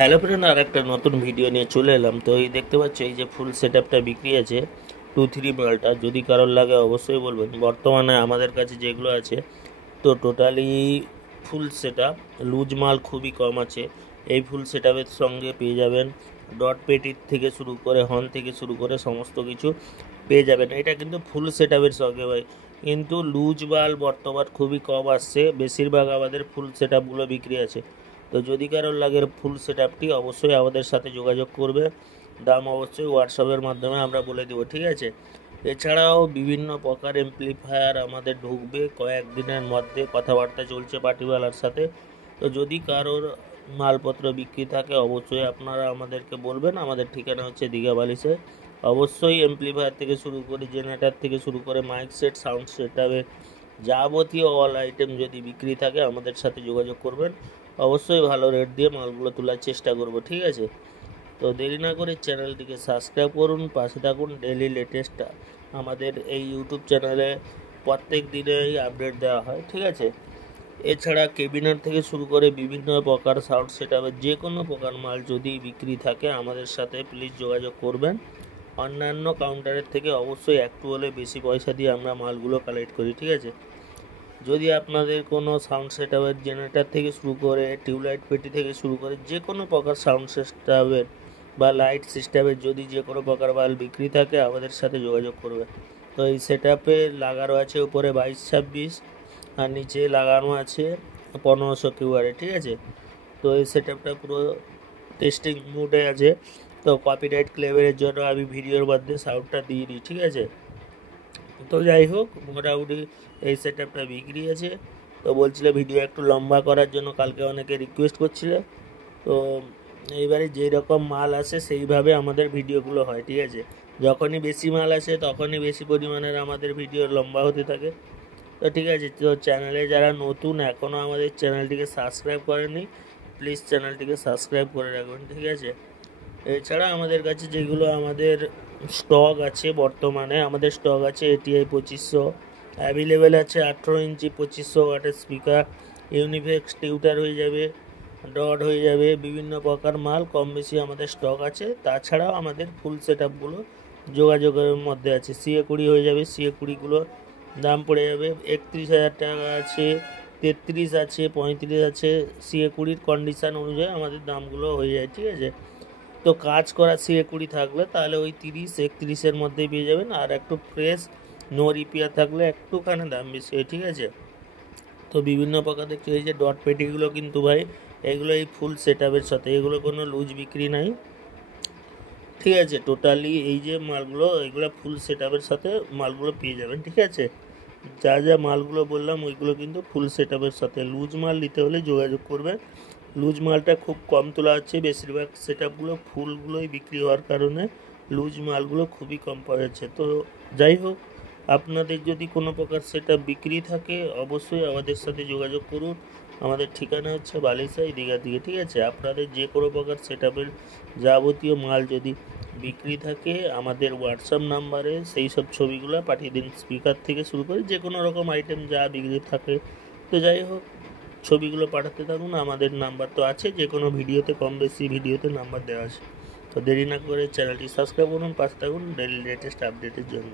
Hello friend, আর একটা নতুন video নিয়ে চলে এলাম। তো এই দেখতে পাচ্ছ, এই যে ফুল সেট আপটা বিক্রি আছে 2-3 মালটা, যদি কারোর লাগে অবশ্যই বলবেন। বর্তমানে আমাদের কাছে যেগুলো আছে তো totally full set up, loose মাল খুবই কম আছে। এই ফুল সেট আপের সঙ্গে পেয়ে যাবেন ডট পেটির থেকে শুরু করে হর্ন থেকে শুরু করে সমস্ত কিছু পেয়ে যাবেন। এটা কিন্তু ফুল সেট আপের সঙ্গে ভাই, কিন্তু লুজ মাল বর্তমান খুবই কম আসছে। বেশিরভাগ আমাদের ফুল সেট আপগুলো বিক্রি আছে। তো যদি কারোর লাগে ফুল সেট আপটি, অবশ্যই আমাদের সাথে যোগাযোগ করবে। দাম অবশ্যই হোয়াটসঅ্যাপের মাধ্যমে আমরা বলে দেবো, ঠিক আছে। এছাড়াও বিভিন্ন প্রকার এমপ্লিফায়ার আমাদের ঢুকবে কয়েকদিনের মধ্যে, কথাবার্তা চলছে পার্টিওয়ালার সাথে। তো যদি কারোর মালপত্র বিক্রি থাকে অবশ্যই আপনারা আমাদেরকে বলবেন। আমাদের ঠিকানা হচ্ছে দীঘা বালিশে। অবশ্যই এমপ্লিফায়ার থেকে শুরু করে জেনারেটর থেকে শুরু করে মাইক সেট, সাউন্ড সেটআপে যাবতীয় অল আইটেম যদি বিক্রি থাকে আমাদের সাথে যোগাযোগ করবেন। অবশ্যই ভালো রেট দিয়ে মালগুলো তোলার চেষ্টা করব, ঠিক আছে। তো দেরি না করে চ্যানেলটিকে সাবস্ক্রাইব করুন, পাশে থাকুন। ডেইলি লেটেস্ট আমাদের এই ইউটিউব চ্যানেলে প্রত্যেক দিনেই আপডেট দেওয়া হয়, ঠিক আছে। এছাড়া কেবিনেট থেকে শুরু করে বিভিন্ন প্রকার সাউন্ড সেটআপের যে কোনো প্রকার মাল যদি বিক্রি থাকে আমাদের সাথে প্লিজ যোগাযোগ করবেন। অন্যান্য কাউন্টারের থেকে অবশ্যই একটু হলে বেশি পয়সা দিয়ে আমরা মালগুলো কালেক্ট করি, ঠিক আছে। যদি আপনাদের কোনো সাউন্ড সেটআপের জেনারেটর থেকে শুরু করে টিউবলাইট পেটি থেকে শুরু করে যে কোনো প্রকার সাউন্ড সিস্টেমের বা লাইট সিস্টেমের যদি যে কোনো প্রকার মাল বিক্রি থাকে আমাদের সাথে যোগাযোগ করবে। তো এই সেটআপে লাগানো আছে উপরে 22-26 আর নিচে লাগানো আছে 1500 কিউআরে, ঠিক আছে। তো এই সেটআপটা পুরো টেস্টিং মোডে আছে। তো কপিরাইট ক্লেমের জন্য আমি ভিডিওর মধ্যে সাউন্ডটা দিয়ে দিই, ঠিক আছে। তো যাই হোক, মোটামুটি এই সেটআপটা বিক্রি আছে। তো বলছিল ভিডিও একটু লম্বা করার জন্য, কালকে অনেকে রিকোয়েস্ট করছিল। তো এইবারে যেই রকম মাল আসে সেইভাবে আমাদের ভিডিওগুলো হয়, ঠিক আছে। যখনই বেশি মাল আসে তখনই বেশি পরিমাণের আমাদের ভিডিও লম্বা হতে থাকে। তো ঠিক আছে, তো চ্যানেলে যারা নতুন এখনও আমাদের চ্যানেলটিকে সাবস্ক্রাইব করেনি, প্লিজ চ্যানেলটিকে সাবস্ক্রাইব করে রাখবেন, ঠিক আছে। এছাড়া আমাদের কাছে যেগুলো আমাদের স্টক আছে, বর্তমানে আমাদের স্টক আছে এটিআই 2500, অ্যাভেলেবেল আছে 18 ইঞ্চি 2500 ওয়াটের স্পিকার, ইউনিফেক্স টিউটার হয়ে যাবে, ডট হয়ে যাবে, বিভিন্ন প্রকার মাল কম বেশি আমাদের স্টক আছে। তাছাড়াও আমাদের ফুল সেট আপগুলো যোগাযোগের মধ্যে আছে। সিএ 20 হয়ে যাবে, সিএ 20গুলো দাম পড়ে যাবে 31,000 টাকা আছে, 33 আছে, 35 আছে। সিএ 20 কন্ডিশান অনুযায়ী আমাদের দামগুলো হয়ে যায়, ঠিক আছে। তো কাজ করা সিএ 20 থাকলে তাহলে ওই 30-31-এর মধ্যেই পেয়ে যাবেন। আর একটু ফ্রেশ নো রিপেয়ার থাকলে একটুখানি দাম বেশি হয়, ঠিক আছে। তো বিভিন্ন প্রকার দেখছি এই যে ডট পেটিগুলো, কিন্তু ভাই এগুলো এই ফুল সেট আপের সাথে, এগুলো কোনো লুজ বিক্রি নাই, ঠিক আছে। টোটালি এই যে মালগুলো এগুলো ফুল সেট আপের সাথে মালগুলো পেয়ে যাবেন, ঠিক আছে। যা যা মালগুলো বললাম ওইগুলো কিন্তু ফুল সেট আপের সাথে। লুজ মাল নিতে হলে যোগাযোগ করবেন। লুজ মালটা খুব কম তোলা হচ্ছে, বেশিরভাগ সেট আপগুলো ফুলগুলোই বিক্রি হওয়ার কারণে লুজ মালগুলো খুবই কম পাওয়া যাচ্ছে। তো যাই হোক, আপনাদের যদি কোনো প্রকার সেট আপ বিক্রি থাকে অবশ্যই আমাদের সাথে যোগাযোগ করুন। আমাদের ঠিকানা হচ্ছে বালিশাই, দীঘার দিকে, ঠিক আছে। আপনাদের যে কোনো প্রকার সেট আপের যাবতীয় মাল যদি বিক্রি থাকে আমাদের হোয়াটসঅ্যাপ নাম্বারে সেই সব ছবিগুলো পাঠিয়ে দিন, স্পিকার থেকে শুরু করে যে কোনো রকম আইটেম যা বিক্রি থাকে। তো যাই হোক, ছবিগুলো পাঠাতে থাকুন। আমাদের নাম্বার তো আছে, যে কোনো ভিডিওতে কম বেশি ভিডিওতে নাম্বার দেওয়া আছে। তো দেরি না করে চ্যানেলটি সাবস্ক্রাইব করুন, পাশে থাকুন ডেইলি লেটেস্ট আপডেটের জন্য।